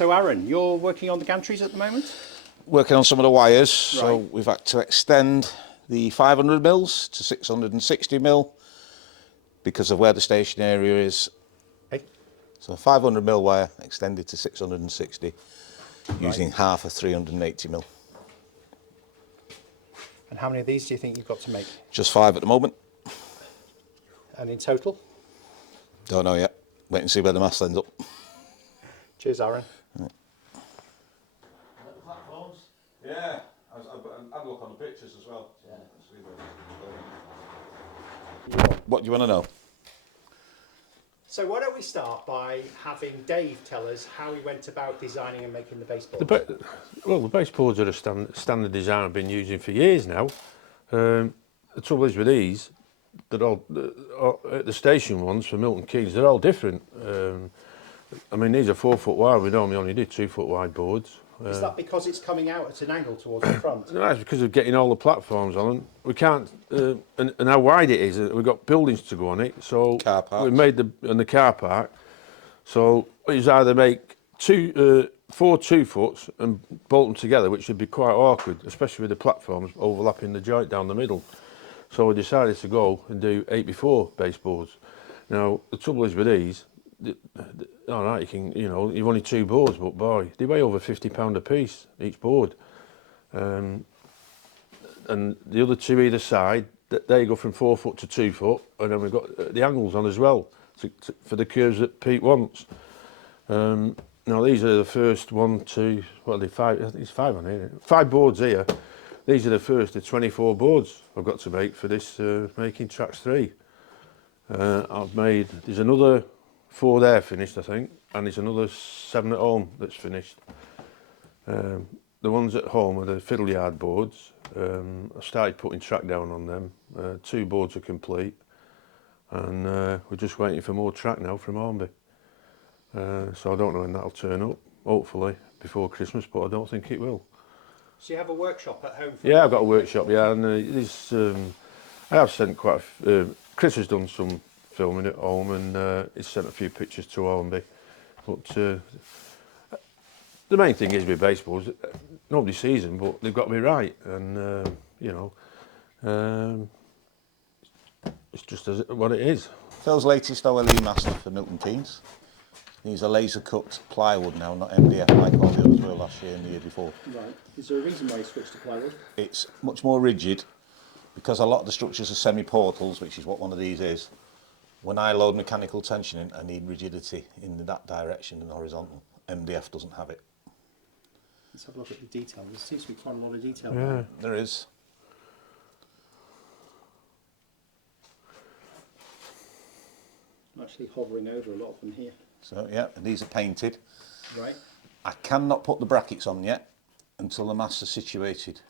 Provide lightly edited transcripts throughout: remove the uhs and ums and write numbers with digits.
So Aron, you're working on the gantries at the moment? Working on some of the wires, Right. so we've had to extend the 500 mils to 660 mil because of where the station area is. Hey. So 500 mil wire extended to 660 using half a 380 mil. And how many of these do you think you've got to make? Just 5 at the moment. And in total? Don't know yet. Wait and see where the mast ends up. Cheers, Aron. Right. Yeah, I've look on the pictures as well. What do you want to know? So why don't we start by having Dave tell us how he went about designing and making the baseboard? Well, the baseboards are a standard design I've been using for years now. The trouble is with these, they're all the station ones for Milton Keynes. They're all different. I mean, these are 4 foot wide. We normally only do 2 foot wide boards. Is that because it's coming out at an angle towards the front? No, it's because of getting all the platforms on them. We can't, and how wide it is. We've got buildings to go on it, so Car parks. we made the car park. So it's either make 4 2 foots and bolt them together, which would be quite awkward, especially with the platforms overlapping the joint down the middle. So we decided to go and do 8x4 baseboards. Now the trouble is with these, all right, you've only 2 boards, but boy, they weigh over £50 a piece each board. And the other 2 either side, they go from 4 foot to 2 foot, and then we've got the angles on as well for the curves that Pete wants. Now these are the first 1, 2, what are they, 5? I think it's 5 on here. 5 boards here. These are the first of 24 boards I've got to make for this making tracks 3. There's another 4 there finished, I think, and there's another 7 at home that's finished. The ones at home are the fiddle yard boards. I started putting track down on them. 2 boards are complete, and we're just waiting for more track now from Hornby. So I don't know when that'll turn up. Hopefully before Christmas, but I don't think it will. So you have a workshop at home? Yeah, I've got a workshop. Yeah, and I have sent quite. Chris has done some filming at home, and he's sent a few pictures to Hornby. But the main thing is with baseboards, nobody sees them, but they've got to be right, and it's just what it is. Phil's latest OLE master for Milton Keynes. These are laser cut plywood now, not MDF like all the others were last year and the year before. Right. Is there a reason why you switched to plywood? It's much more rigid because a lot of the structures are semi-portals, which is what one of these is. When I load mechanical tension in, I need rigidity in that direction and horizontal. MDF doesn't have it. Let's have a look at the detail. There seems to be quite a lot of detail. Yeah. There is. I'm actually hovering over a lot of them here. So yeah, and these are painted. Right. I cannot put the brackets on yet until the masts are situated,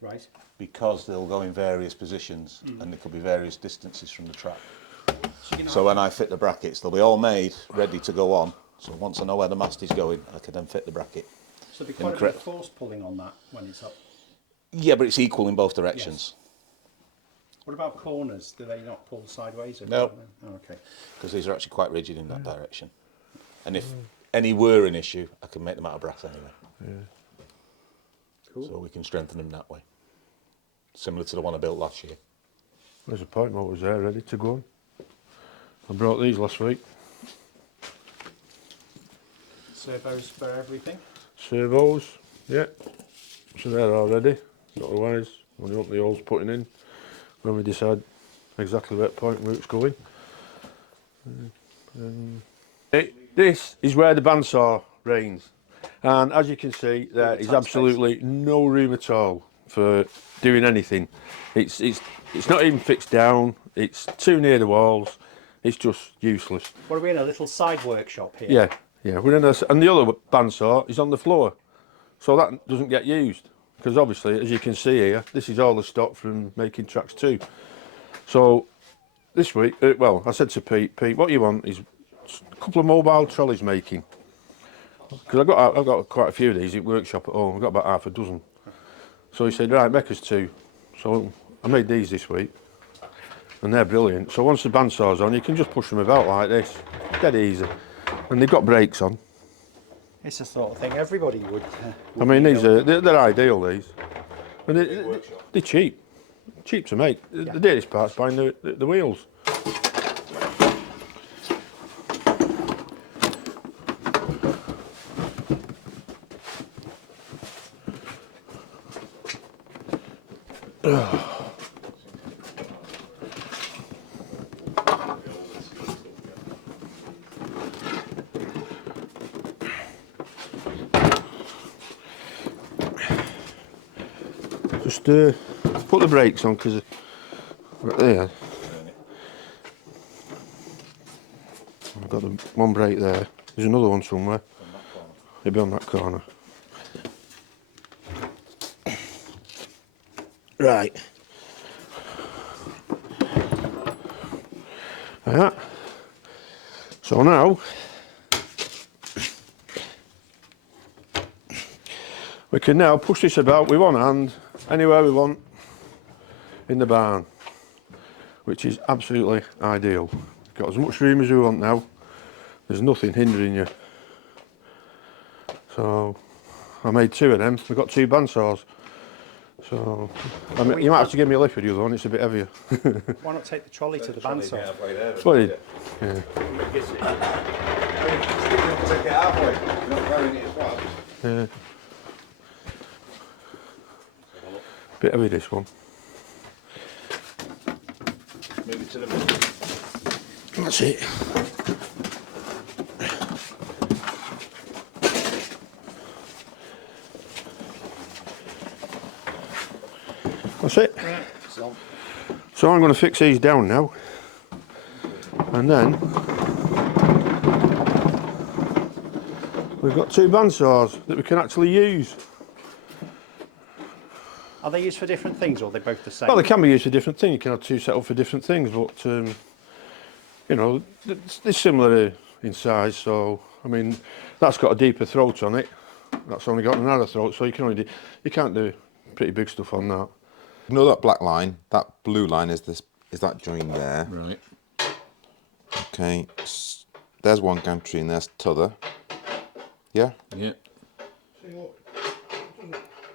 Right. because they'll go in various positions and there could be various distances from the track. So, So when I fit the brackets, they'll be all made, ready to go on. So once I know where the mast is going, I can then fit the bracket. so there'll be quite a bit of force pulling on that when it's up. Yeah, but it's equal in both directions. What about corners? Do they not pull sideways? Or No. Oh, okay. Because these are actually quite rigid in that direction. And if any were an issue, I can make them out of brass anyway. Yeah. Cool. So we can strengthen them that way. Similar to the one I built last year. There's a point motors there ready to go on. I brought these last week. Servos for everything. Servos, yeah. So they're all ready. Otherwise, we want the holes putting in when we decide exactly what point where it's going. This is where the bandsaw reigns, and as you can see, there is absolutely no room at all for doing anything. It's not even fixed down. It's too near the walls. It's just useless. What are we in, a little side workshop here? Yeah. We're in and the other bandsaw is on the floor, so that doesn't get used because obviously, as you can see here, this is all the stock from making tracks 2. So this week, well, I said to Pete, what you want is a couple of mobile trolleys making, because I've got quite a few of these at workshop at home. I've got about half a dozen. So he said, right, make us 2. So I made these this week, and they're brilliant. So once the bandsaw's on, you can just push them about like this, dead easy. And they've got brakes on, It's the sort of thing everybody would. I mean, these are they're ideal. These, and they're cheap to make. The dearest part's buying the wheels. Just put the brakes on because right there. I've got the one brake there. There's another one somewhere. Maybe on that corner. Right. Like that. So now we can now push this about with one hand anywhere we want in the barn, which is absolutely ideal. Got as much room as we want now. There's nothing hindering you. So I made two of them. We've got two bandsaws. So I mean, you might have to give me a lift with the other one. It's a bit heavier. Why not take the trolley to the bandsaw? Well, yeah. Yeah. Bit heavy this one. Maybe to the middle. That's it. That's it. So I'm going to fix these down now, and then we've got two bandsaws that we can actually use. Are they used for different things, or are they both the same? Well, they can be used for different things. You can have two set up for different things, but you know, they're similar in size. So I mean, that's got a deeper throat on it. That's only got a narrow throat, so you can only you can't do pretty big stuff on that. You know that black line, that blue line is that join there. Right. Okay, there's one gantry and there's t'other. Yeah? Yeah.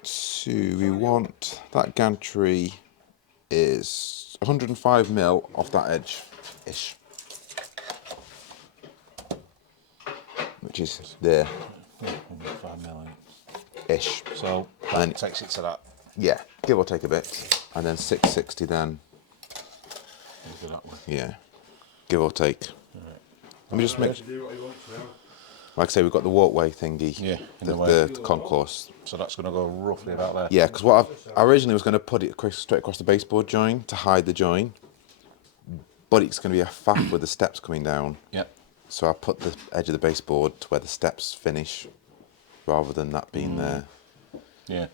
So we want, that gantry is 105 mil off that edge-ish. Which is there. 5 million. Ish. So that takes it to that. Yeah, give or take a bit. And then 660 then. Go that way. Yeah, give or take. Right. Let me just make. Like I say, we've got the walkway thingy. Yeah, the concourse. So that's going to go roughly about there. Yeah, because what I originally was going to put it straight across the baseboard join to hide the join, but it's going to be a faff with the steps coming down. Yep. So I put the edge of the baseboard to where the steps finish, rather than that being there. Yeah.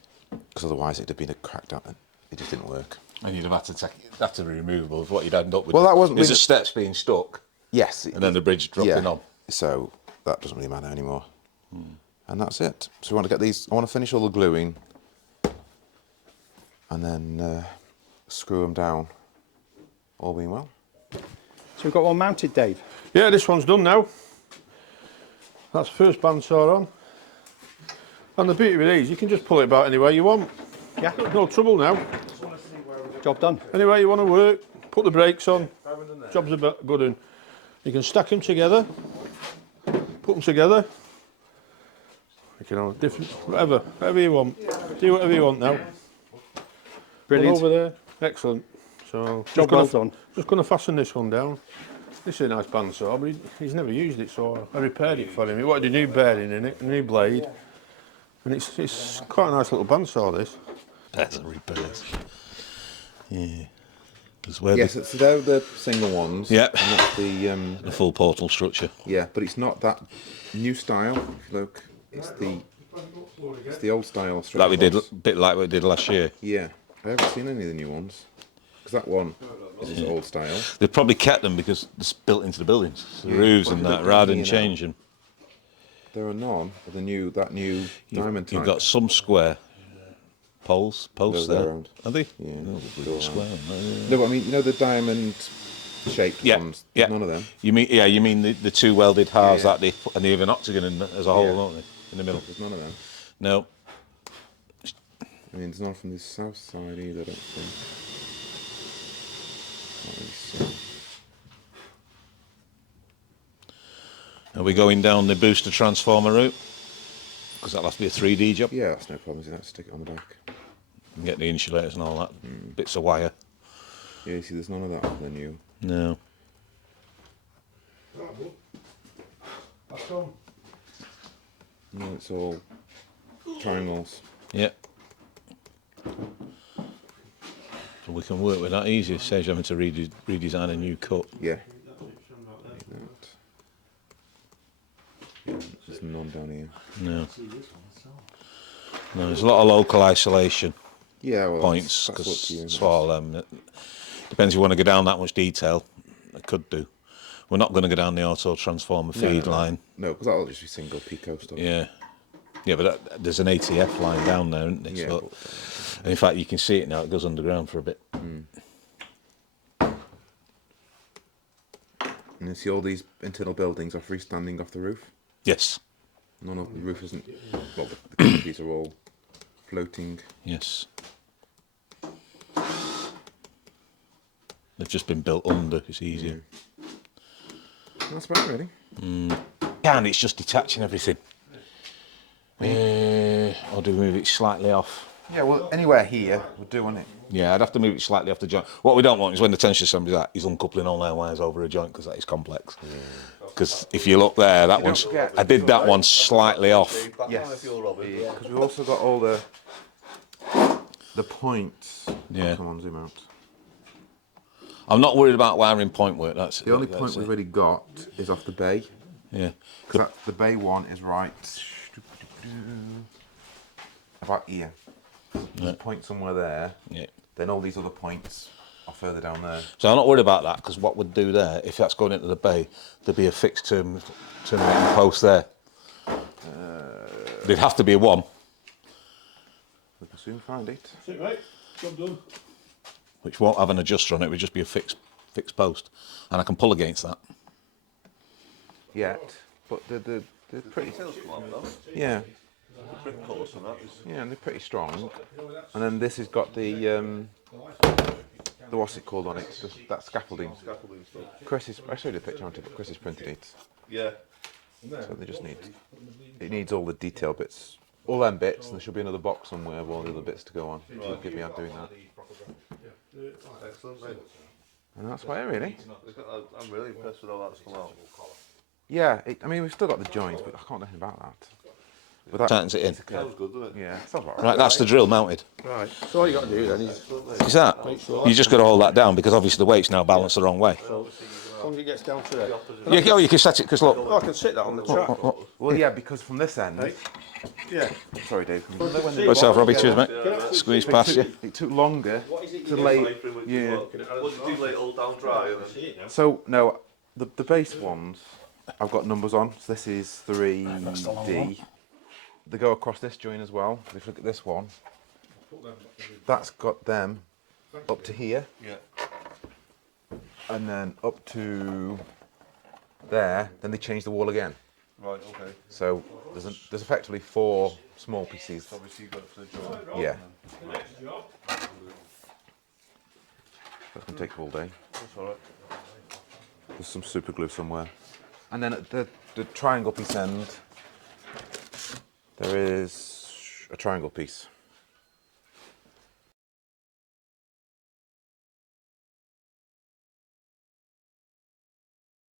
Because otherwise it'd have been a cracked out. It just didn't work. And you'd have had to take that to be removable. What you'd end up with. Well, that wasn't. Is the steps being stuck. Yes. And then the bridge dropping on. So that doesn't really matter anymore. And that's it. So we want to get these. I want to finish all the gluing, and then screw them down. All being well. So we've got one mounted, Dave. Yeah, this one's done now. That's the first bandsaw on. And the beauty with these, you can just pull it about anywhere you want. Yeah. No trouble now. Job done. Anywhere you want to work, put the brakes on. Job's a bit good one. You can stack them together, put them together. You can have different, whatever you want. Do whatever you want now. Brilliant. Over there, excellent. So Job well done. Just going to fasten this one down. This is a nice bandsaw, but he's never used it, so I repaired it for him. He wanted a new bearing in it, a new blade, and it's quite a nice little bandsaw. This. That's a repairs. Yeah. Yes, so they're the single ones. Yeah. And that's the full portal structure. Yeah, but it's not that new style. If you look, it's the old style. That we did, a bit like we did last year. Yeah, I haven't seen any of the new ones. Because that one is old style. They've probably kept them because it's built into the buildings, the roofs and that, rather than changing. There are none of the new diamond type. You've got some square posts there. Are they? Yeah. No, square. No, but I mean, you know the diamond shaped ones? Yeah. None of them. You mean the two welded halves that they put, and they have an octagon in as a whole, don't they? in the middle. There's none of them. No. I mean, there's none from the south side either, I don't think. Can't really see. Are we going down the booster transformer route? Because that'll have to be a 3D job. Yeah, that's no problem. Let's stick it on the back. And get the insulators and all that. Bits of wire. Yeah, you see, there's none of that on the new. No. No, it's all triangles. Yeah. So we can work with that easy. It saves having to redesign a new cut. Yeah. Like that. Yeah, there's none down here. No. No, there's a lot of local isolation Yeah, well, points that's up because to you, it's isn't it? all depends if you want to go down that much detail. I could do. We're not going to go down the auto transformer feed line. No, because that'll just be single pico stuff. Yeah. Yeah, but there's an ATF line down there, isn't there? Yeah, So, and in fact, you can see it now. It goes underground for a bit. And you see all these internal buildings are freestanding off the roof. Yes. None of the roof isn't. Well, the canopies are all floating. Yes. They've just been built under. It's easier. That's about it, really. And it's just detaching everything. Or do we move it slightly off? Yeah, well, anywhere here would do, wouldn't it? Yeah, I'd have to move it slightly off the joint. What we don't want is when the tension assembly's at, is uncoupling all our wires over a joint because that is complex. Because if you look there, that one's. I did that one slightly off. Yes. Because we've also got all the points. Yeah. Come on, zoom out. I'm not worried about wiring point work. That's The only point we've really got is off the bay. Yeah. Because the bay one is right about here. There's a point somewhere there. Yeah. Then all these other points are further down there. So I'm not worried about that because what we'd do there, if that's going into the bay, there'd be a fixed terminating post there. There'd have to be a one. We can soon find it. That's it, right? Job done. Which won't have an adjuster on it. It would just be a fixed post, and I can pull against that. Yet, but they're pretty. Yeah. Yeah, and they're pretty strong. And then this has got the what's it called on it? That scaffolding. Chris is. I showed you the picture on it, but Chris has printed it. Yeah. So they just need. It needs all the detail bits, all them bits, and there should be another box somewhere with all the other bits to go on. Right. Give me on doing that. Excellent, mate. And that's about it, really. I'm really impressed with how that's come out. Yeah, I mean we've still got the joints, but I can't do anything about that. But that, Tightens it in. That was good, wasn't it? yeah, sounds about Right, that's the drill mounted. Right. So all you got to do then is, Is that? You just got to hold that down because obviously the weight's now balanced the wrong way. as long as it gets down to there. You can set it because look. Oh, I can sit that on the track. Well, yeah, because from this end. Yeah. Sorry, Dave. What's up, Robbie? Cheers, mate. Squeeze past you. It took longer to lay. Yeah. What did you lay it all down dry? And then... So no, the base ones I've got numbers on. So this is 3D. They go across this joint as well. If you look at this one, that's got them up to here. Yeah. And then up to there. Then they change the wall again. Right, okay. So there's effectively 4 small pieces. Obviously you got it for the joint. Yeah. That's going to take all day. That's alright. There's some super glue somewhere. And then at the triangle piece end, there is a triangle piece.